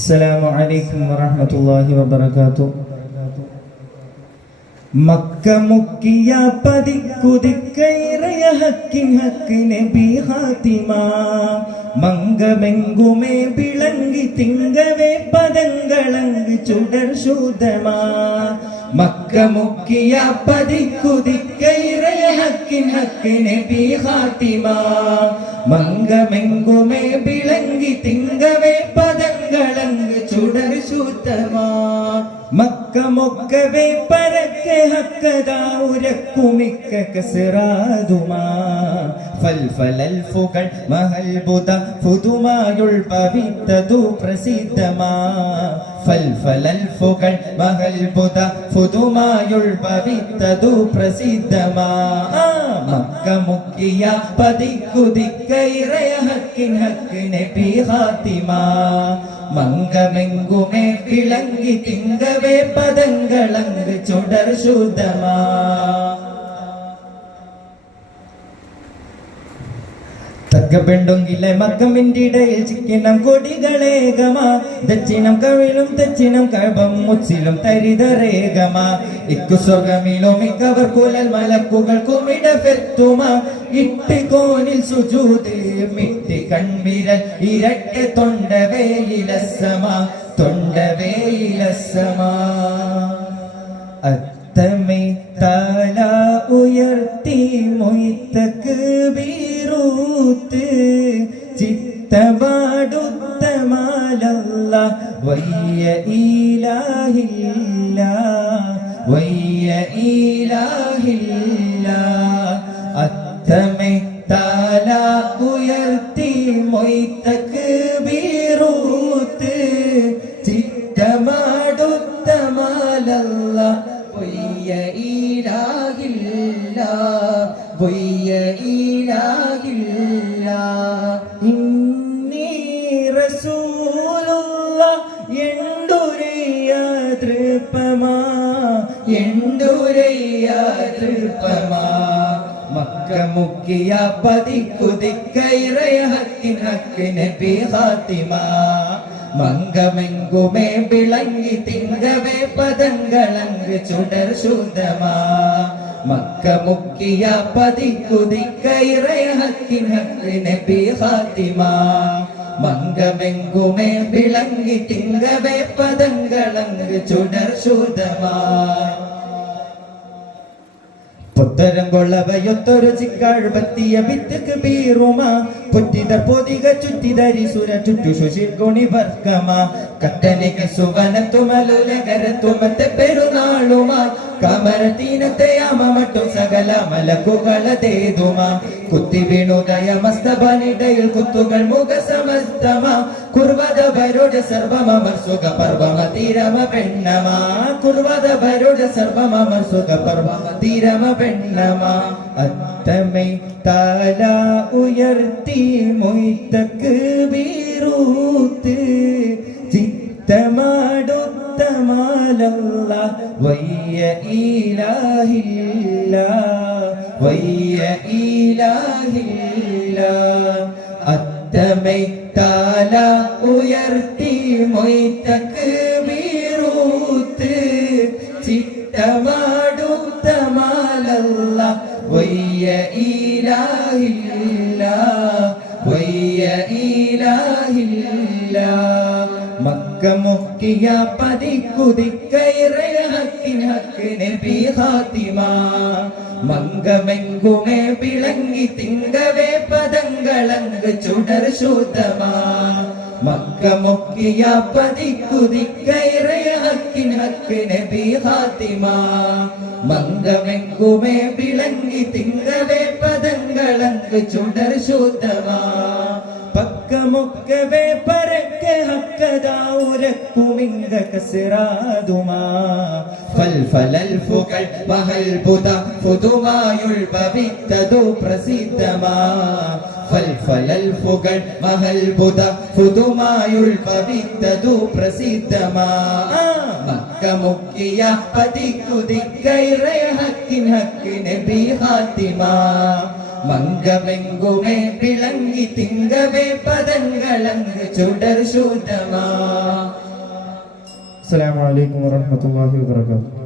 السلام عليكم ورحمة الله وبركاته. Mecca മുക്കിയ പതിക്കുതിക്കൈറയ ഹക്കിൻ ഹക്ക് നബി ഹാത്തിമ മംഗമെങ്കുമേ വിളങ്ങി തിങ്കവേ പദങ്ങളങ്ക് ചുടർ ശൂദമാ മക്ക മുക്കിയ പതിക്കുതിക്കൈറയ ഹക്കിൻ ഹക്ക് നബി ഹാത്തിമ മംഗമെങ്കുമേ വിളങ്ങി തിങ്കവേ പദങ്ങളങ്ക് ചുടർ ശൂദമാ മക്ക മൊക്കവേ പരക്കെ ഹക്കദാവുരക്കുമിക്ക കസ്റാദുമാ ഫൽഫലൽഫുകൾ മഹൽബുദ ഫുദുമായുൾഭവിത്തതു പ്രസിദ്ധമാ ഫൽഫലൽഫുകൾ മഹൽബുദ ഫുദുമായുൾഭവിത്തതു പ്രസിദ്ധമാ മക്ക മുക്കിയ പതിക്കുതിക്കൈറയ ഹക്കിൻ ഹക്ക് നബി ഹാത്തിമ മംഗമെങ്കുമേ വിളങ്ങി തിങ്കവേ പദങ്ങളങ്ക് ചുടർ ശുദ്ധമാ തക്കപ്പെണ്ടെങ്കിലെ മക്കമിൻ്റെ ഇടയിൽ ചിക്കിനം കൊടികളേകമാ ദക്ഷിണം കവിളും ദക്ഷിണം കഴബം മുച്ചിലും തരിതരേകമാ ഇക്കു സ്വർഗമിലും മിക്കവർ കുലൽ മലക്കുകൾ കുമിടഫെത്തുമാ ഇട്ട് കോനിൽ സുജൂദ് മിട്ടി കൺവിരൽ ഇരട്ട തൊണ്ടവേയിലസമാ തൊണ്ടവേയിലസമാ അത്തമൈ താല ഉയർത്തി മൊയ്ത്തക്ക് വീറൂത്ത് ചിത്തപാടുത്തമാലല്ല വയ്യ ഇലാഹില്ല വയ്യ ഇലാഹില്ല അത്തമൈ താല ഉയർത്തി മൊയ്ത്തക്ക് വീറൂത്ത് ചിത്തപാടുത്തമാലല്ല വയ്യ ഇലാഹില്ല വയ്യ ഇലാഹില്ല ഇന്നി റസൂലുള്ളാഹ് എന്തുരയ തൃപ്പമാ എന്തുരയ തൃപ്പമാ മക്ക മുക്കിയ പതിക്കുതിക്കൈറയ ഹക്കിൻ ഹക്ക് നബി ഹാത്തിമ മംഗമെങ്കുമേ വിളങ്ങി തിങ്കവേ പദങ്ങളങ്ക് ചുടർ ശുദ്ധമാ മക്ക മുക്കിയ പതിക്കുതിക്കൈറയ ഹക്കിൻ ഹക്ക് നബി ഹാത്തിമ മംഗമെങ്കുമേ വിളങ്ങി തിങ്കവേ പദങ്ങളങ്ക് ചുടർ ശുദ്ധമാ പുത്തരം കൊള്ളവയൊത്തൊരു ചിക്കാഴ്പത്തിയ വിത്തക്ക് പീറുമ പൊറ്റിത പൊതിക ചുറ്റിധരിസുര ചുറ്റു ശുശിർഗുണി വർഗമ കട്ടനിക സുവനത്തുമലുലകരത്തുമത്തെ പെരുന്നാളുമ കമരത്തീനത്തെ അമമട്ടും സകല മലക്കുകളതേതുമ കുത്തി വീണുദയമസ്തബനിടയിൽ കുത്തുകൾ മുഖ സമസ്തമ കുർവദവരോട് സർവമമർ സുഖ പർവമ തീരമ പെണ്ണമ കുർവദവരോട് സർവമമർ സുഖ പർവമ തീരമ പെണ്ണമ അത്തമൈ താല ഉയർത്തി മൊയ്ത്തക്ക് വീറൂത്ത് ചിത്തമാടുത്തമാലല്ല വയ്യ ഇലാഹില്ല വയ്യ ഇലാഹില്ല അത്തമൈ താല ഉയർത്തി മൊയ്ത്തക്ക് വീറൂത്ത് ചിത്തമാടുത്തമാലല്ല വയ്യ ഇലാഹില്ല വയ്യ ഇലാഹില്ല മക്ക മുക്കിയ പതിക്കുതിക്കൈറയ ഹക്കിൻ ഹക്ക് നബി ഹാത്തിമ മംഗമെങ്കുമേ വിളങ്ങി തിങ്കവേ പദങ്ങളങ്ക് ചുടർ ശുദ്ധമാ മക്ക മുക്കിയ പതിക്കുതിക്കൈറയ ഹക്കിൻ ഹക്ക് നബി ഹാത്തിമ മംഗമെങ്കുമേ വിളങ്ങി തിങ്കവേ പദങ്ങളങ്ക് ചുടർ ശുദ്ധമാ പക്കമൊക്കവേ പരക്കെ ഹക്കദാവുരക്കുമിങ്ക കസ്റാദുമാ ഫൽഫലൽഫുകൾ വഹൽബുദ ഫുദുമായുൾഭവിത്തതു പ്രസിദ്ധമാ ഫൽഫലൽഫുകൾ വഹൽബുദ ഫുദുമായുൾഭവിത്തതു പ്രസിദ്ധമാ മക്ക മുക്കിയ പതിക്കുതിക്കൈറയ ഹക്കിൻ ഹക്ക് നബി ഹാത്തിമ മംഗമെങ്കുമേ വിളങ്ങി തിങ്കവേ പദങ്ങളങ്ങ് ചുടർ ശൂതമാ. അസ്സലാമു അലൈക്കും വറഹ്മത്തുള്ളാഹി വബറകാതുഹു.